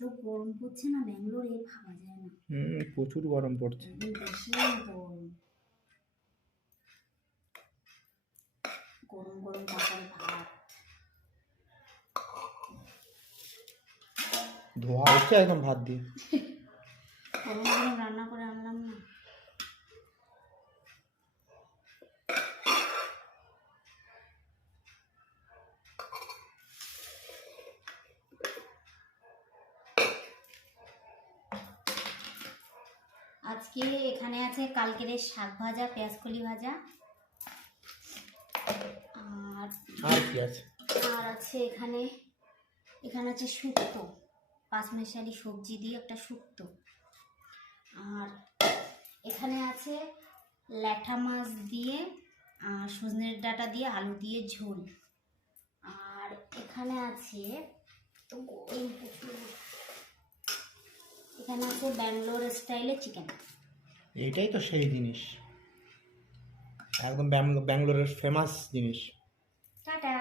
এত গরম পড়ছে না ব্যাঙ্গালোরে, ভাবা যায় না। প্রচুর গরম পড়ছে। বেশি গরম গরম তারপরে ভাত ধোয়া হচ্ছে একদম ভাত দিয়ে। গরম গরম রান্না করে আনলাম না। আজকে এখানে আছে কালকের শাক ভাজা, পেঁয়াজকলি ভাজা, আর কি আছে? আর আছে এখানে আছে শুক্তো, পাঁচমেশালি সবজি দিয়ে একটা শুক্তো। আর এখানে আছে ল্যাঠা মাছ দিয়ে সজনের ডাঁটা দিয়ে আলু দিয়ে ঝোল। আর এখানে আছে এখানে আছে ব্যাঙ্গালোর স্টাইলে চিকেন। এইটাই তো সেই জিনিস, একদম ব্যাঙ্গালোরের ফেমাস জিনিস। টাটা।